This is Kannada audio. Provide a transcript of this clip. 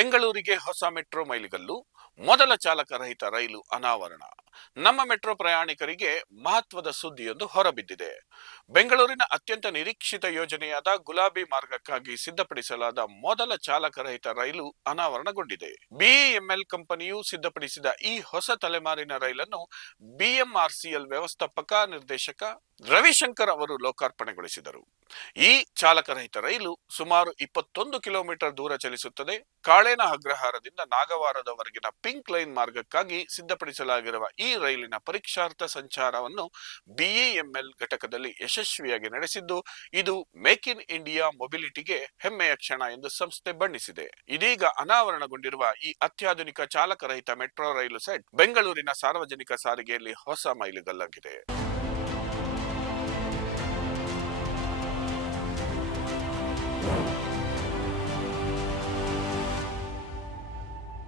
ಬೆಂಗಳೂರಿಗೆ ಹೊಸ ಮೆಟ್ರೋ ಮೈಲಿಗಲ್ಲು, ಮೊದಲ ಚಾಲಕ ರಹಿತ ರೈಲು ಅನಾವರಣ. ನಮ್ಮ ಮೆಟ್ರೋ ಪ್ರಯಾಣಿಕರಿಗೆ ಮಹತ್ವದ ಸುದ್ದಿಯೊಂದು ಹೊರಬಿದ್ದಿದೆ. ಬೆಂಗಳೂರಿನ ಅತ್ಯಂತ ನಿರೀಕ್ಷಿತ ಯೋಜನೆಯಾದ ಗುಲಾಬಿ ಮಾರ್ಗಕ್ಕಾಗಿ ಸಿದ್ಧಪಡಿಸಲಾದ ಮೊದಲ ಚಾಲಕ ರಹಿತ ರೈಲು ಅನಾವರಣಗೊಂಡಿದೆ. ಬಿಇಎಂಎಲ್ ಕಂಪನಿಯು ಸಿದ್ಧಪಡಿಸಿದ ಈ ಹೊಸ ತಲೆಮಾರಿನ ರೈಲನ್ನು ಬಿಎಂಆರ್ಸಿಎಲ್ ವ್ಯವಸ್ಥಾಪಕ ನಿರ್ದೇಶಕ ರವಿಶಂಕರ್ ಅವರು ಲೋಕಾರ್ಪಣೆಗೊಳಿಸಿದರು. ಈ ಚಾಲಕರಹಿತ ರೈಲು ಸುಮಾರು 21 ಕಿಲೋಮೀಟರ್ ದೂರ ಚಲಿಸುತ್ತದೆ. ಕಾಳೇನ ಅಗ್ರಹಾರದಿಂದ ನಾಗವಾರದವರೆಗಿನ ಪಿಂಕ್ ಲೈನ್ ಮಾರ್ಗಕ್ಕಾಗಿ ಸಿದ್ಧಪಡಿಸಲಾಗಿರುವ ಈ ರೈಲಿನ ಪರೀಕ್ಷಾರ್ಥ ಸಂಚಾರವನ್ನು ಬಿಇಎಂಎಲ್ ಘಟಕದಲ್ಲಿ ಯಶಸ್ವಿಯಾಗಿ ನಡೆಸಿದ್ದು, ಇದು ಮೇಕ್ ಇನ್ ಇಂಡಿಯಾ ಮೊಬಿಲಿಟಿಗೆ ಹೆಮ್ಮೆಯ ಕ್ಷಣ ಎಂದು ಸಂಸ್ಥೆ ಬಣ್ಣಿಸಿದೆ. ಇದೀಗ ಅನಾವರಣಗೊಂಡಿರುವ ಈ ಅತ್ಯಾಧುನಿಕ ಚಾಲಕರಹಿತ ಮೆಟ್ರೋ ರೈಲು ಸೆಟ್ ಬೆಂಗಳೂರಿನ ಸಾರ್ವಜನಿಕ ಸಾರಿಗೆಯಲ್ಲಿ ಹೊಸ ಮೈಲಿಗಲ್ಲಾಗಿದೆ.